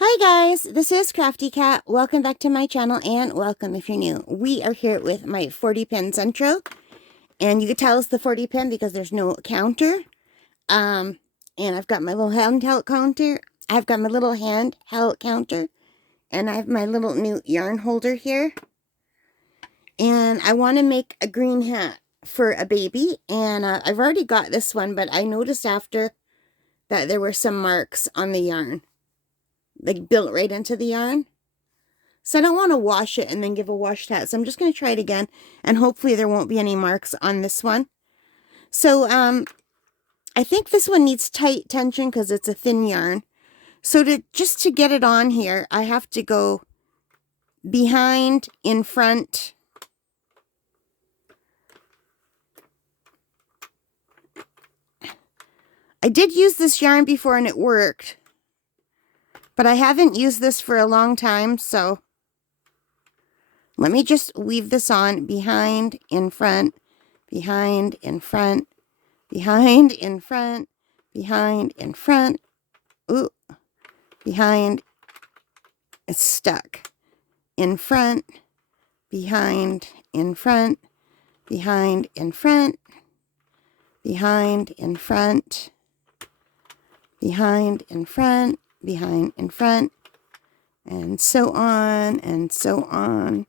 Hi guys, this is Crafty Cat. Welcome back to my channel and welcome if you're new. We are here with my 40 pin Sentro, and you can tell it's the 40 pin because there's no counter. And I've got my little handheld counter. I've got my little handheld counter, and I have my little new yarn holder here. And I want to make a green hat for a baby, and I've already got this one, but I noticed after that there were some marks on the yarn, like built right into the yarn. So I don't want to wash it and then give a washed hat. So I'm just going to try it again, and hopefully there won't be any marks on this one. So I think this one needs tight tension because it's a thin yarn. So just to get it on here, I have to go behind, in front. I did use this yarn before and it worked, but I haven't used this for a long time, so let me just weave this on behind, in front, behind, in front, behind, in front, behind, in front. Ooh, behind, it's stuck. In front, behind, in front, behind, in front, behind, in front, behind, in front, behind, in front, and so on, and so on.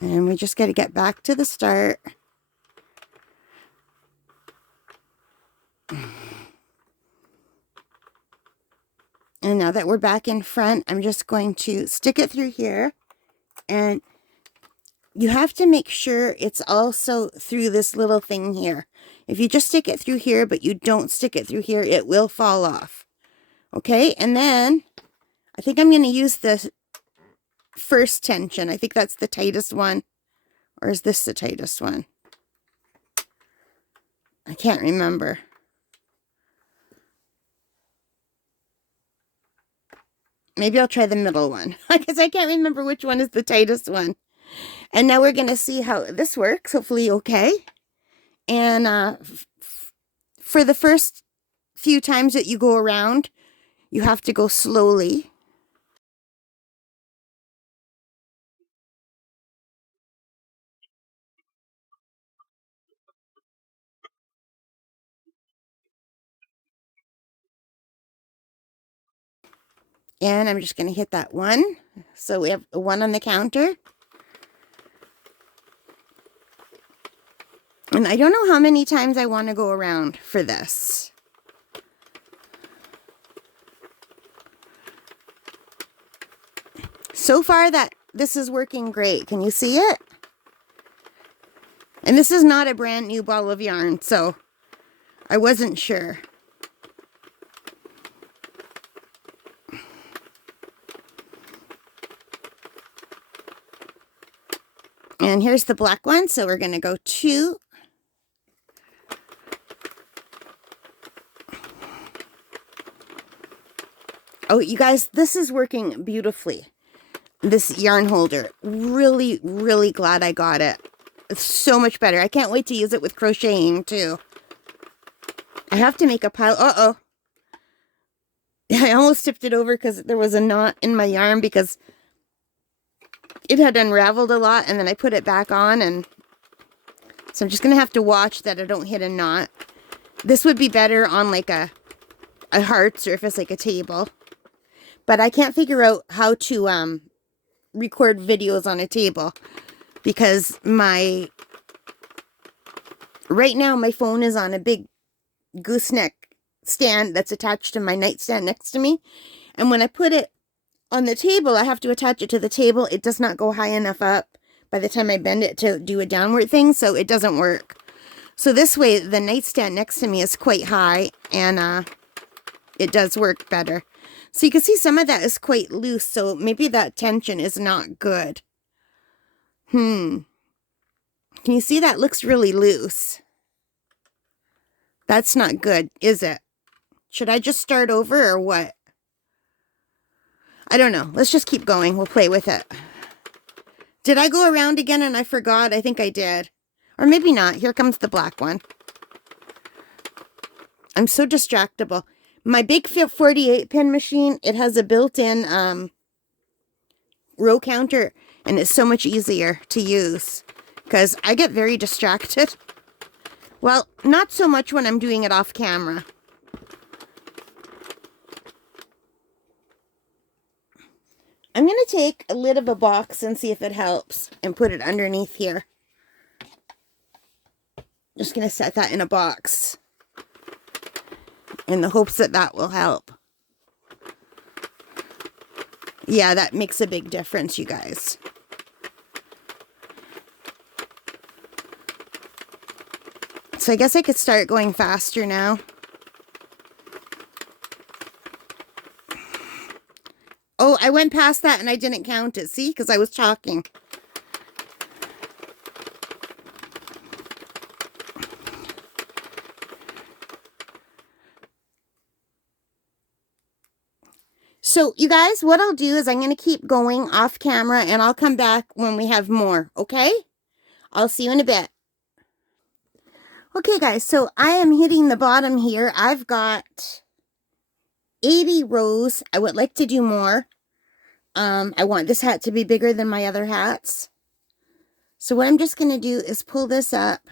And we just got to get back to the start. And now that we're back in front, I'm just going to stick it through here. And you have to make sure it's also through this little thing here. If you just stick it through here, but you don't stick it through here, it will fall off. Okay, and then I think I'm going to use the first tension. I think that's the tightest one. Or is this the tightest one? I can't remember. Maybe I'll try the middle one, because I can't remember which one is the tightest one. And now we're going to see how this works, hopefully okay. And for the first few times that you go around, you have to go slowly. And I'm just going to hit that one. So we have a one on the counter. And I don't know how many times I want to go around for this. So far this is working great. Can you see it? And this is not a brand new ball of yarn, so I wasn't sure. And here's the black one, so we're going to go 2. Oh, you guys, this is working beautifully. This yarn holder. Really, really glad I got it. It's so much better. I can't wait to use it with crocheting, too. I have to make a pile. Uh-oh. I almost tipped it over because there was a knot in my yarn because it had unraveled a lot, and then I put it back on, and so I'm just going to have to watch that I don't hit a knot. This would be better on like a hard surface, like a table. But I can't figure out how to record videos on a table because right now my phone is on a big gooseneck stand that's attached to my nightstand next to me. And when I put it on the table, I have to attach it to the table. It does not go high enough up by the time I bend it to do a downward thing, so it doesn't work. So this way, the nightstand next to me is quite high, and it does work better. So you can see some of that is quite loose, so maybe that tension is not good. Can you see that looks really loose? That's not good, is it? Should I just start over or what? I don't know. Let's just keep going. We'll play with it. Did I go around again and I forgot? I think I did. Or maybe not. Here comes the black one. I'm so distractible. My big 48 pin machine, it has a built-in row counter, and it's so much easier to use because I get very distracted. Well, not so much when I'm doing it off camera. I'm going to take a lid of a box and see if it helps and put it underneath here. Just going to set that in a box in the hopes that that will help. Yeah, that makes a big difference, you guys. So I guess I could start going faster now. Oh, I went past that and I didn't count it. See, because I was talking. So, you guys, what I'll do is I'm going to keep going off camera and I'll come back when we have more, okay? I'll see you in a bit. Okay, guys, so I am hitting the bottom here. I've got 80 rows. I would like to do more. I want this hat to be bigger than my other hats. So what I'm just going to do is pull this up.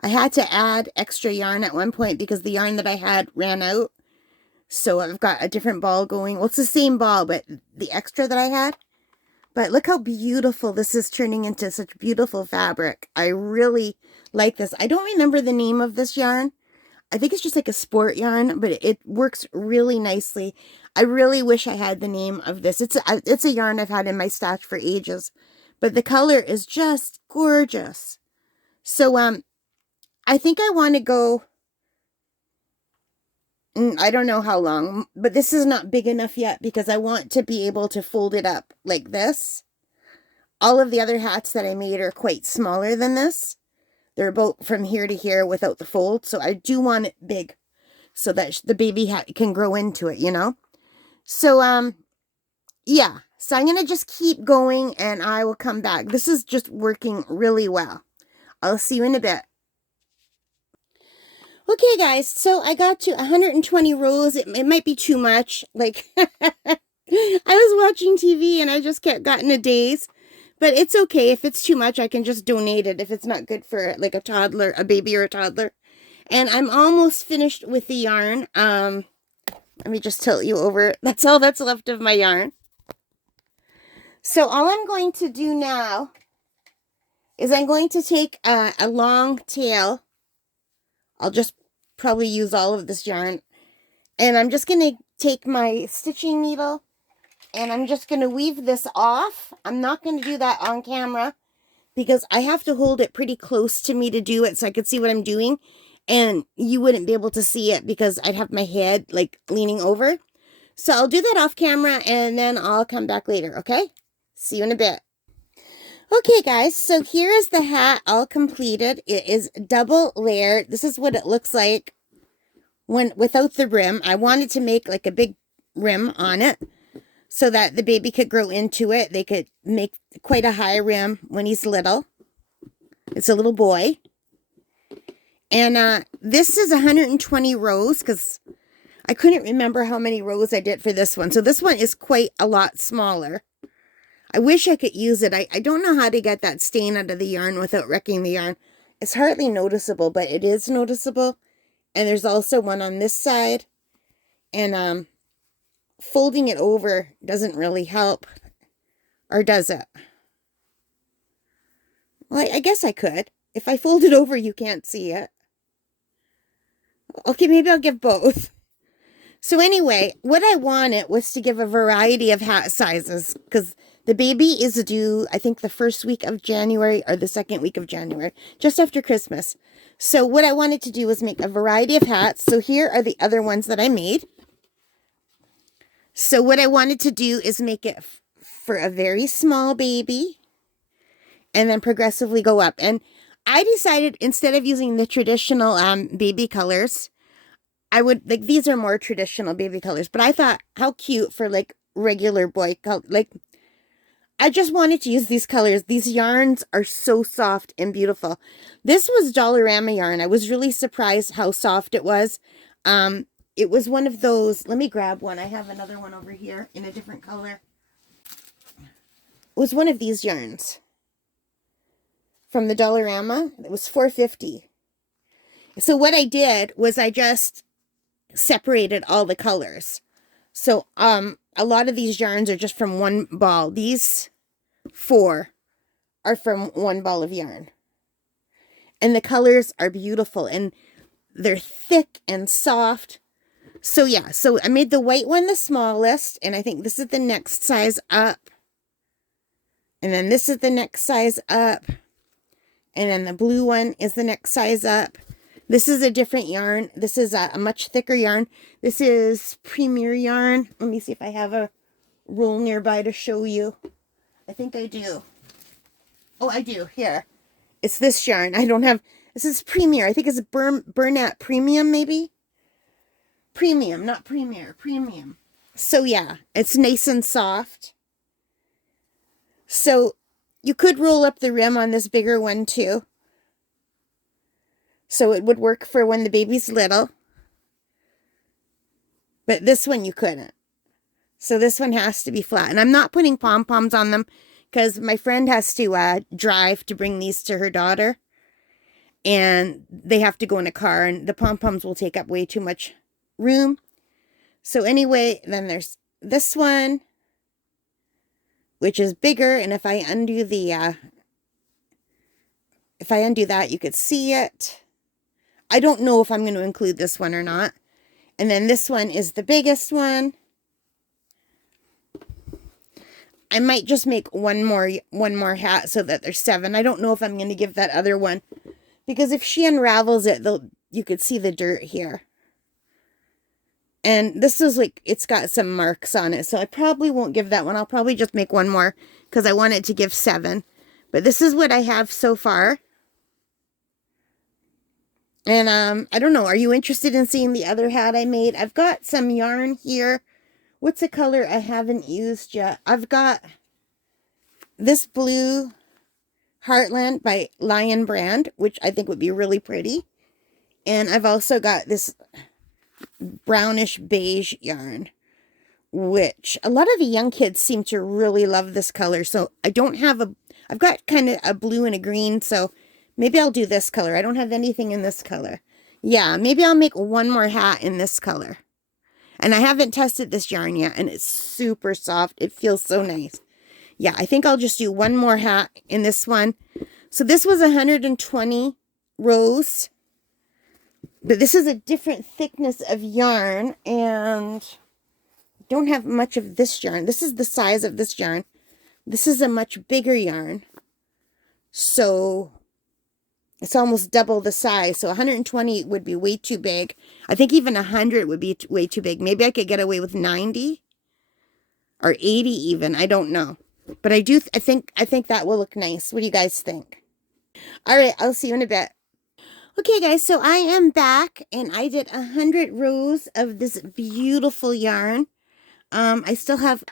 I had to add extra yarn at one point because the yarn that I had ran out. So I've got a different ball going. Well, it's the same ball, but the extra that I had. But look how beautiful this is turning into such beautiful fabric. I really like this. I don't remember the name of this yarn. I think it's just like a sport yarn, but it works really nicely. I really wish I had the name of this. It's a yarn I've had in my stash for ages, but the color is just gorgeous. So, I think I want to go, I don't know how long, but this is not big enough yet because I want to be able to fold it up like this. All of the other hats that I made are quite smaller than this. They're about from here to here without the fold. So I do want it big so that the baby hat can grow into it, you know? So, yeah. So I'm going to just keep going and I will come back. This is just working really well. I'll see you in a bit. Okay, guys. So I got to 120 rows. It might be too much. Like, I was watching TV and I just got in a daze. But it's okay. If it's too much, I can just donate it if it's not good for like a toddler, a baby or a toddler. And I'm almost finished with the yarn. Let me just tilt you over. That's all that's left of my yarn. So all I'm going to do now is I'm going to take a long tail. I'll just probably use all of this yarn. And I'm just going to take my stitching needle. And I'm just going to weave this off. I'm not going to do that on camera because I have to hold it pretty close to me to do it so I could see what I'm doing. And you wouldn't be able to see it because I'd have my head like leaning over. So I'll do that off camera and then I'll come back later, okay? See you in a bit. Okay, guys, so here is the hat all completed. It is double layered. This is what it looks like without the rim. I wanted to make like a big rim on it, so that the baby could grow into it. They could make quite a high rim when he's little. It's a little boy. And this is 120 rows because I couldn't remember how many rows I did for this one. So this one is quite a lot smaller. I wish I could use it. I don't know how to get that stain out of the yarn without wrecking the yarn. It's hardly noticeable, but it is noticeable. And there's also one on this side. And folding it over doesn't really help. Or does it? Well, I guess I could. If I fold it over, you can't see it. Okay, maybe I'll give both. So anyway, what I wanted was to give a variety of hat sizes. Because the baby is due, I think, the first week of January or the second week of January. Just after Christmas. So what I wanted to do was make a variety of hats. So here are the other ones that I made. So what I wanted to do is make it for a very small baby and then progressively go up. And I decided instead of using the traditional baby colors, I would, like, these are more traditional baby colors, but I thought how cute for like regular boy color. Like, I just wanted to use these colors. These yarns are so soft and beautiful. This was Dollarama yarn. I was really surprised how soft it was. It was one of those, let me grab one. I have another one over here in a different color. It was one of these yarns from the Dollarama. It was $4.50. So what I did was I just separated all the colors. So a lot of these yarns are just from one ball. These 4 are from one ball of yarn. And the colors are beautiful and they're thick and soft. So yeah, so I made the white one the smallest, and I think this is the next size up. And then this is the next size up. And then the blue one is the next size up. This is a different yarn. This is a much thicker yarn. This is Premier yarn. Let me see if I have a roll nearby to show you. I think I do. Oh, I do. Here. It's this yarn. I don't have... This is Premier. I think it's Bernat Premium, maybe? Premium, not Premier. Premium. So, yeah. It's nice and soft. So, you could roll up the rim on this bigger one, too. So, it would work for when the baby's little. But this one, you couldn't. So, this one has to be flat. And I'm not putting pom-poms on them because my friend has to drive to bring these to her daughter. And they have to go in a car. And the pom-poms will take up way too much room. So, anyway, then there's this one, which is bigger. And if I undo the... if I undo that, you could see it. I don't know if I'm going to include this one or not. And then this one is the biggest one. I might just make one more hat so that there's 7. I don't know if I'm going to give that other one. Because if she unravels it, you could see the dirt here. And this is like, it's got some marks on it. So I probably won't give that one. I'll probably just make one more because I want it to give 7. But this is what I have so far. And I don't know. Are you interested in seeing the other hat I made? I've got some yarn here. What's a color I haven't used yet? I've got this blue Heartland by Lion Brand, which I think would be really pretty. And I've also got this brownish beige yarn, which a lot of the young kids seem to really love this color. So I don't have I've got kind of a blue and a green, so maybe I'll do this color. I don't have anything in this color. Yeah, maybe I'll make one more hat in this color. And I haven't tested this yarn yet, and it's super soft. It feels so nice. Yeah, I think I'll just do one more hat in this one. So this was 120 rows. But this is a different thickness of yarn, and I don't have much of this yarn. This is the size of this yarn. This is a much bigger yarn. So it's almost double the size. So 120 would be way too big. I think even 100 would be way too big. Maybe I could get away with 90 or 80 even. I don't know. But I think that will look nice. What do you guys think? All right, I'll see you in a bit. Okay, guys, so I am back, and I did 100 rows of this beautiful yarn. I still have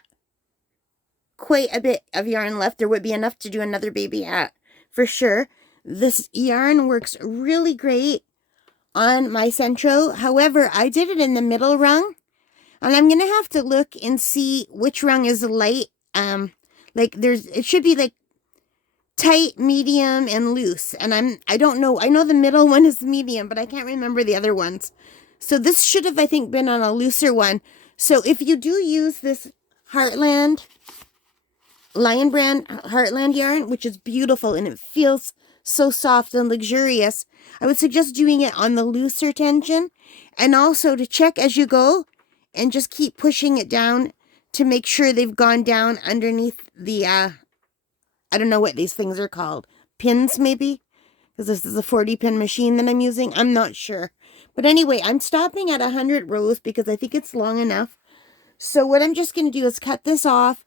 quite a bit of yarn left. There would be enough to do another baby hat for sure. This yarn works really great on my Sentro. However, I did it in the middle rung, and I'm going to have to look and see which rung is light. Like it should be like tight, medium, and loose. And I don't know. I know the middle one is medium, but I can't remember the other ones. So this should have, I think, been on a looser one. So if you do use this Heartland, Lion Brand Heartland yarn, which is beautiful and it feels so soft and luxurious, I would suggest doing it on the looser tension. And also to check as you go and just keep pushing it down to make sure they've gone down underneath the, I don't know what these things are called. Pins, maybe? Because this is a 40 pin machine that I'm using. I'm not sure. But anyway, I'm stopping at 100 rows because I think it's long enough. So what I'm just going to do is cut this off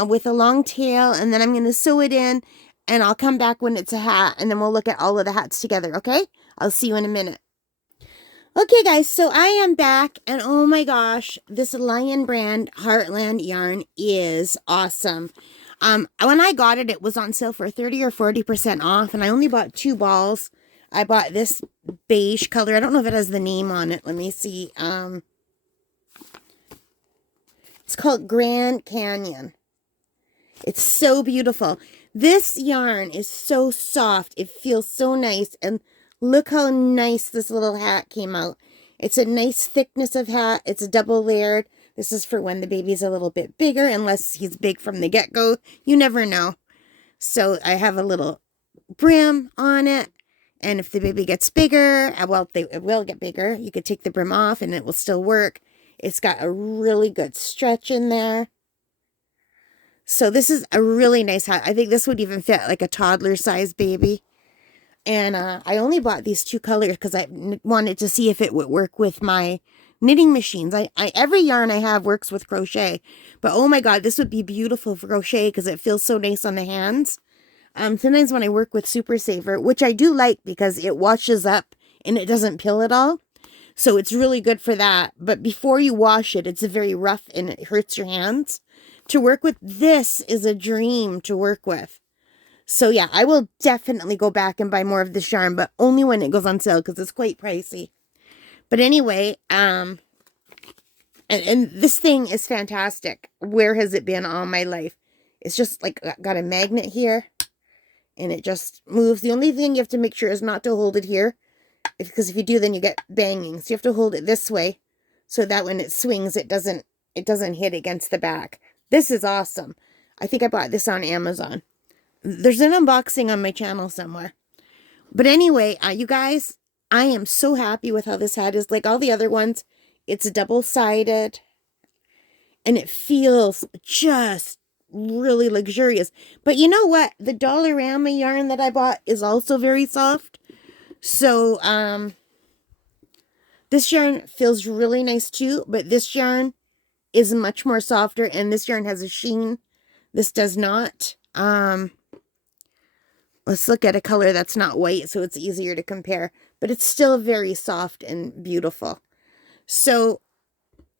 with a long tail. And then I'm going to sew it in. And I'll come back when it's a hat. And then we'll look at all of the hats together, okay? I'll see you in a minute. Okay, guys, so I am back, and oh my gosh, this Lion Brand Heartland yarn is awesome. When I got it, it was on sale for 30 or 40% off, and I only bought 2 balls. I bought this beige color. I don't know if it has the name on it. Let me see. It's called Grand Canyon. It's so beautiful. This yarn is so soft. It feels so nice. And look how nice this little hat came out. It's a nice thickness of hat. It's a double layered. This is for when the baby's a little bit bigger, unless he's big from the get-go. You never know. So I have a little brim on it. And if the baby gets bigger, well, it will get bigger. You could take the brim off and it will still work. It's got a really good stretch in there. So this is a really nice hat. I think this would even fit like a toddler size baby. And I only bought these two colors because I wanted to see if it would work with my knitting machines. Every yarn I have works with crochet. But oh my God, this would be beautiful for crochet because it feels so nice on the hands. Sometimes when I work with Super Saver, which I do like because it washes up and it doesn't peel at all. So it's really good for that. But before you wash it, it's very rough and it hurts your hands. To work with this is a dream to work with. So yeah, I will definitely go back and buy more of this yarn, but only when it goes on sale because it's quite pricey. But anyway, and this thing is fantastic. Where has it been all my life? It's just like got a magnet here and it just moves. The only thing you have to make sure is not to hold it here, because if you do, then you get banging. So you have to hold it this way so that when it swings, it doesn't hit against the back. This is awesome. I think I bought this on Amazon. There's an unboxing on my channel somewhere. But anyway, you guys, I am so happy with how this hat is. Like all the other ones, it's double-sided. And it feels just really luxurious. But you know what? The Dollarama yarn that I bought is also very soft. So, this yarn feels really nice too. But this yarn is much more softer. And this yarn has a sheen. This does not. Let's look at a color that's not white so it's easier to compare. But it's still very soft and beautiful. So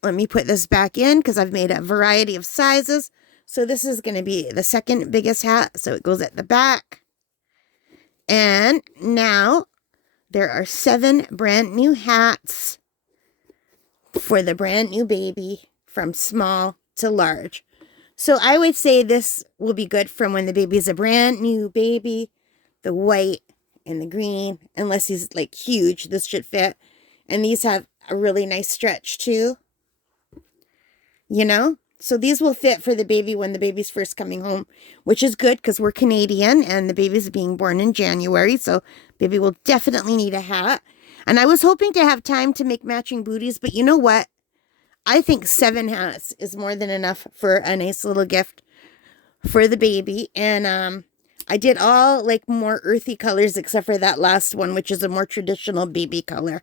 let me put this back in because I've made a variety of sizes. So this is going to be the second biggest hat. So it goes at the back. And now there are 7 brand new hats for the brand new baby from small to large. So I would say this will be good from when the baby's a brand new baby. The white and the green, unless he's like huge, this should fit. And these have a really nice stretch too. You know? So these will fit for the baby when the baby's first coming home, which is good because we're Canadian and the baby's being born in January. So baby will definitely need a hat. And I was hoping to have time to make matching booties, but you know what? I think 7 hats is more than enough for a nice little gift for the baby. And I did all like more earthy colors except for that last one, which is a more traditional baby color.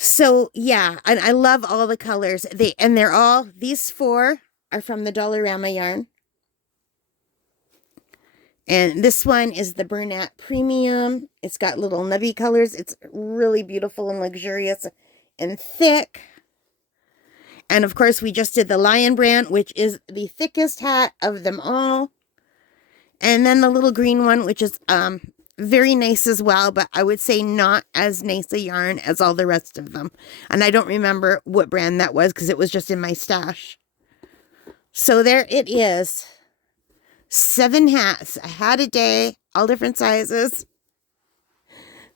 So yeah, and I love all the colors. They're all, these 4 are from the Dollarama yarn. And this one is the Bernat Premium. It's got little nubby colors. It's really beautiful and luxurious and thick. And of course, we just did the Lion brand, which is the thickest hat of them all. And then the little green one, which is very nice as well, but I would say not as nice a yarn as all the rest of them. And I don't remember what brand that was because it was just in my stash. So there it is. 7 hats, a hat a day, all different sizes.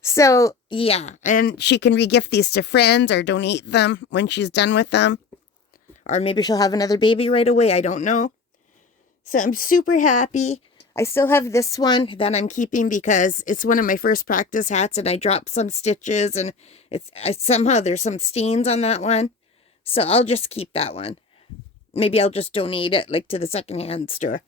So yeah, and she can regift these to friends or donate them when she's done with them. Or maybe she'll have another baby right away. I don't know. So I'm super happy. I still have this one that I'm keeping because it's one of my first practice hats and I dropped some stitches and somehow there's some stains on that one. So I'll just keep that one. Maybe I'll just donate it like to the secondhand store.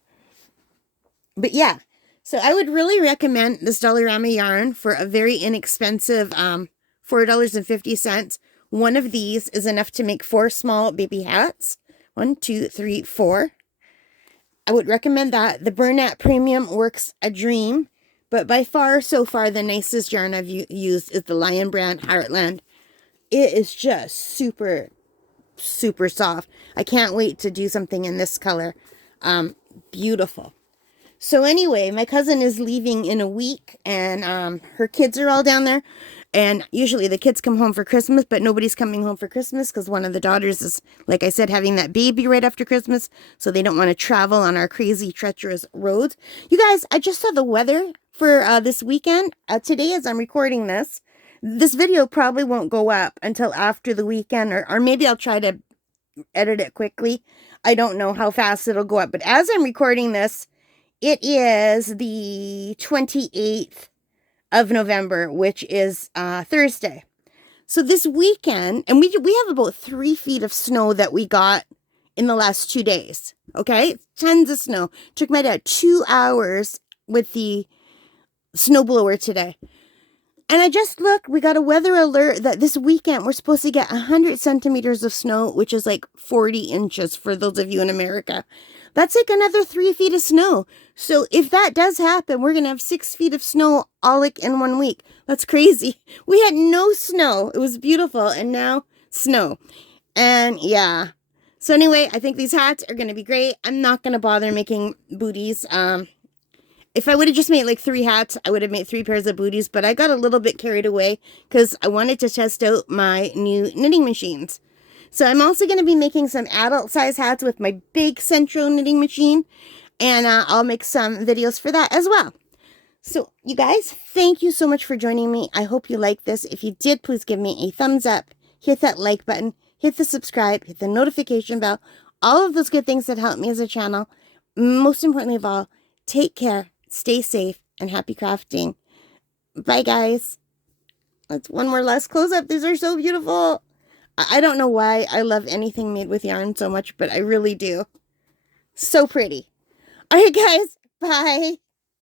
But yeah, so I would really recommend this Dollarama yarn for a very inexpensive $4.50. One of these is enough to make 4 small baby hats. 1, 2, 3, 4. I would recommend that. The Bernat Premium works a dream. But by far, so far, the nicest yarn I've used is the Lion brand Heartland. It is just super, super soft. I can't wait to do something in this color. Beautiful. So anyway, my cousin is leaving in a week, and her kids are all down there. And usually the kids come home for Christmas, but nobody's coming home for Christmas because one of the daughters is, like I said, having that baby right after Christmas. So they don't want to travel on our crazy, treacherous roads. You guys, I just saw the weather for this weekend. Today, as I'm recording this video probably won't go up until after the weekend, or maybe I'll try to edit it quickly. I don't know how fast it'll go up. But as I'm recording this, it is the 28th of November, which is Thursday. So this weekend, and we have about 3 feet of snow that we got in the last 2 days. Okay, tons of snow. Took my dad 2 hours with the snowblower today. And I just looked, we got a weather alert that this weekend we're supposed to get 100 centimeters of snow, which is like 40 inches for those of you in America. That's like another 3 feet of snow. So if that does happen, we're going to have 6 feet of snow all like in 1 week. That's crazy. We had no snow. It was beautiful. And now snow. And yeah. So anyway, I think these hats are going to be great. I'm not going to bother making booties. If I would have just made like 3 hats, I would have made 3 pairs of booties. But I got a little bit carried away because I wanted to test out my new knitting machines. So I'm also going to be making some adult size hats with my big Sentro knitting machine. And I'll make some videos for that as well. So you guys, thank you so much for joining me. I hope you liked this. If you did, please give me a thumbs up. Hit that like button. Hit the subscribe. Hit the notification bell. All of those good things that help me as a channel. Most importantly of all, take care. Stay safe and happy crafting. Bye, guys. Let's one more last close up. These are so beautiful. I don't know why I love anything made with yarn so much, but I really do. So pretty. All right, guys. Bye.